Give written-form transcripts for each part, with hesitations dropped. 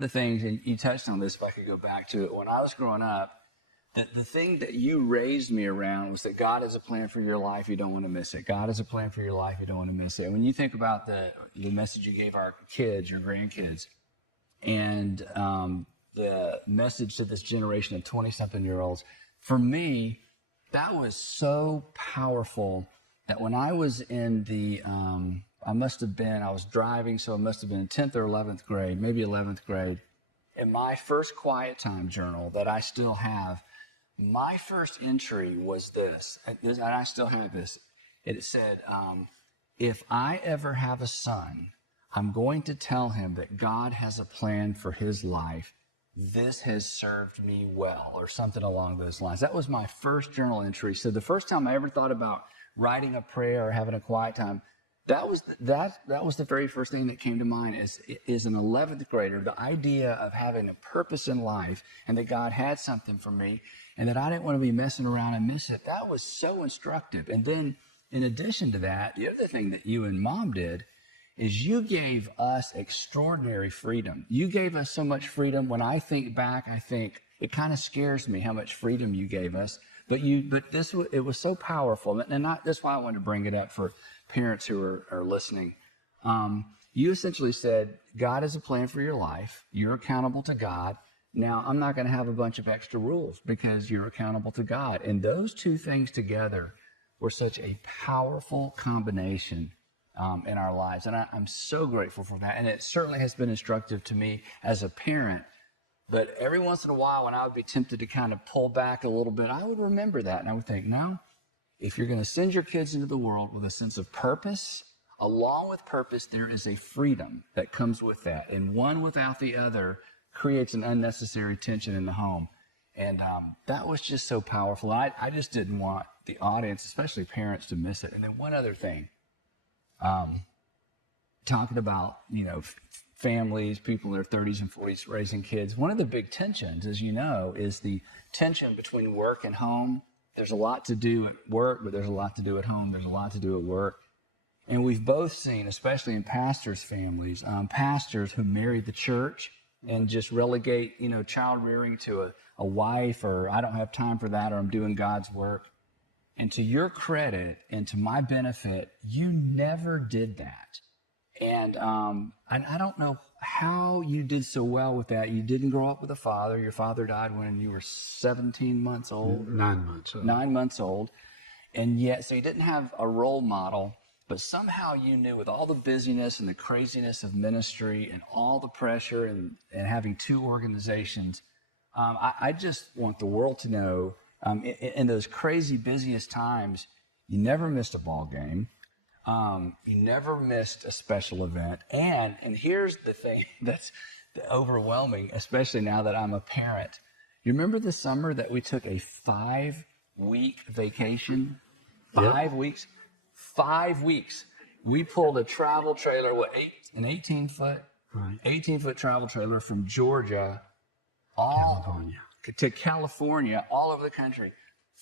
the things, and you touched on this, if I could go back to it, when I was growing up, the thing that you raised me around was that God has a plan for your life, you don't want to miss it. God has a plan for your life, you don't want to miss it. And when you think about the message you gave our kids, your grandkids, and the message to this generation of 20-something-year-olds, for me, that was so powerful that when I was in the, I was driving, so I must have been in 10th or 11th grade, maybe 11th grade. In my first quiet time journal that I still have, my first entry was this, and I still have this. It said, if I ever have a son, I'm going to tell him that God has a plan for his life. This has served me well, or something along those lines. That was my first journal entry. So the first time I ever thought about writing a prayer or having a quiet time, that was the very first thing that came to mind as an 11th grader, the idea of having a purpose in life and that God had something for me and that I didn't want to be messing around and miss it. That was so instructive. And then in addition to that, the other thing that you and Mom did is you gave us extraordinary freedom. You gave us so much freedom. When I think back, I think it kind of scares me how much freedom you gave us. But it was so powerful. And that's why I wanted to bring it up for parents who are listening. You essentially said, God has a plan for your life. You're accountable to God. Now, I'm not going to have a bunch of extra rules because you're accountable to God. And those two things together were such a powerful combination in our lives. And I'm so grateful for that. And it certainly has been instructive to me as a parent. But every once in a while, when I would be tempted to kind of pull back a little bit, I would remember that. And I would think, no, if you're going to send your kids into the world with a sense of purpose, along with purpose, there is a freedom that comes with that. And one without the other creates an unnecessary tension in the home. And that was just so powerful. I just didn't want the audience, especially parents, to miss it. And then one other thing, talking about, families, people in their 30s and 40s raising kids. One of the big tensions, as you know, is the tension between work and home. There's a lot to do at work, but there's a lot to do at home. There's a lot to do at work. And we've both seen, especially in pastors' families, pastors who marry the church and just relegate, child rearing to a wife, or I don't have time for that, or I'm doing God's work. And to your credit and to my benefit, you never did that. And I don't know how you did so well with that. You didn't grow up with a father. Your father died when you were 17 months old. 9 months old. 9 months old. And yet, so you didn't have a role model, but somehow you knew, with all the busyness and the craziness of ministry and all the pressure and having two organizations, I just want the world to know, in those crazy busiest times, you never missed a ball game. You never missed a special event. And here's the thing that's overwhelming, especially now that I'm a parent. You remember the summer that we took a 5-week vacation? 5 weeks? 5 weeks. We pulled a travel trailer, an 18-foot travel trailer from Georgia to California, all over the country.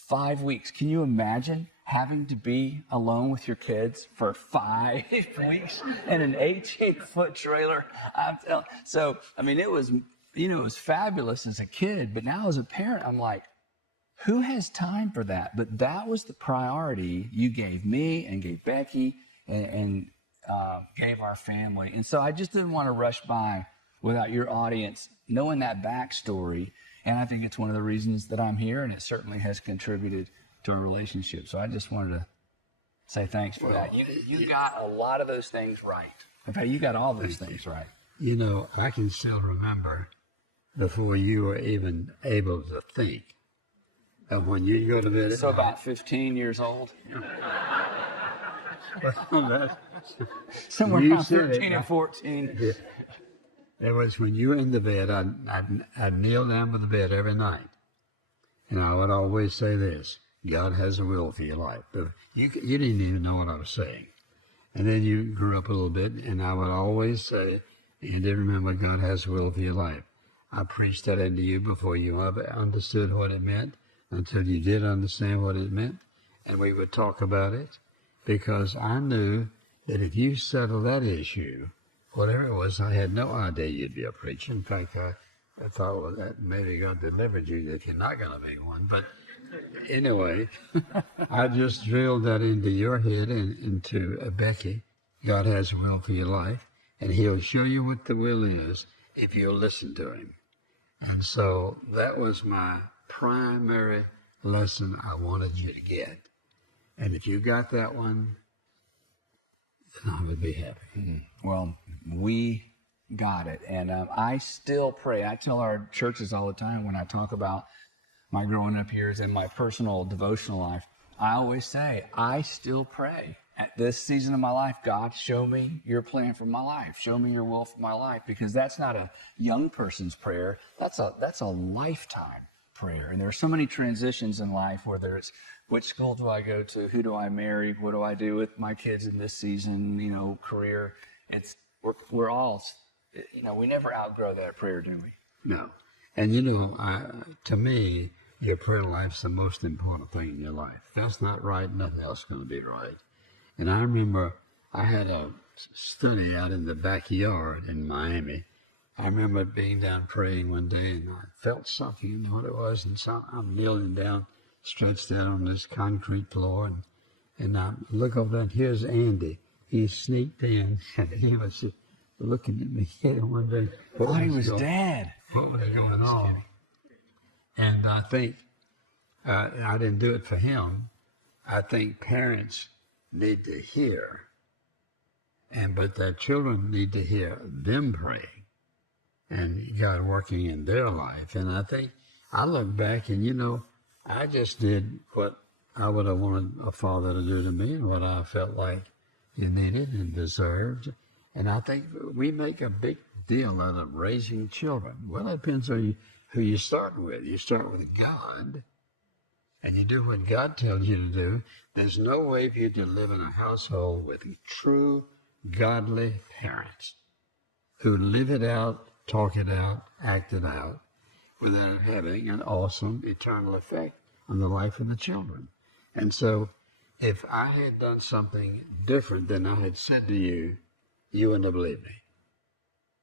5 weeks. Can you imagine having to be alone with your kids for 5 weeks in an 18-foot trailer? It was fabulous as a kid, but now as a parent, I'm like, who has time for that? But that was the priority you gave me and gave Becky and gave our family. And so I just didn't want to rush by without your audience knowing that backstory. And I think it's one of the reasons that I'm here, and it certainly has contributed to our relationship. So I just wanted to say thanks for that. You got a lot of those things right. In fact, you got all those things right. I can still remember before you were even able to think of when you go to bed. So about 15 years old? Somewhere around 13 or 14. Yeah. It was when you were in the bed, I'd kneel down by the bed every night. And I would always say this: God has a will for your life. But you didn't even know what I was saying. And then you grew up a little bit, and I would always say, you did remember God has a will for your life. I preached that into you before you ever understood what it meant, until you did understand what it meant. And we would talk about it, because I knew that if you settle that issue, whatever it was, I had no idea you'd be a preacher. In fact, I thought, well, that maybe God delivered you if you're not going to be one. But anyway, I just drilled that into your head and into Becky. God has a will for your life, and he'll show you what the will is if you'll listen to him. And so that was my primary lesson I wanted you to get. And if you got that one, then I would be happy. Well, we got it. And I still pray. I tell our churches all the time when I talk about my growing up years and my personal devotional life, I always say, I still pray. At this season of my life, God, show me your plan for my life. Show me your will for my life. Because that's not a young person's prayer. That's a lifetime prayer. And there are so many transitions in life, whether it's which school do I go to, who do I marry, what do I do with my kids in this season, career. We're all, we never outgrow that prayer, do we? No. And to me, your prayer life's the most important thing in your life. If that's not right, nothing else is going to be right. And I remember I had a study out in the backyard in Miami. I remember being down praying one day, and I felt something, you know what it was, and so I'm kneeling down, stretched out on this concrete floor, and I look over there, and here's Andy. He sneaked in, and he was looking at me one day. He was dead. What was going on? And I think I didn't do it for him. I think parents need to hear, but their children need to hear them praying and God working in their life. And I think I look back and, I just did what I would have wanted a father to do to me and what I felt like you needed and deserved. And I think we make a big deal out of raising children. Well, it depends on who you start with. You start with God, and you do what God tells you to do. There's no way for you to live in a household with true, godly parents who live it out, talk it out, act it out, without having an awesome eternal effect on the life of the children. And so if I had done something different than I had said to you, you wouldn't have believed me.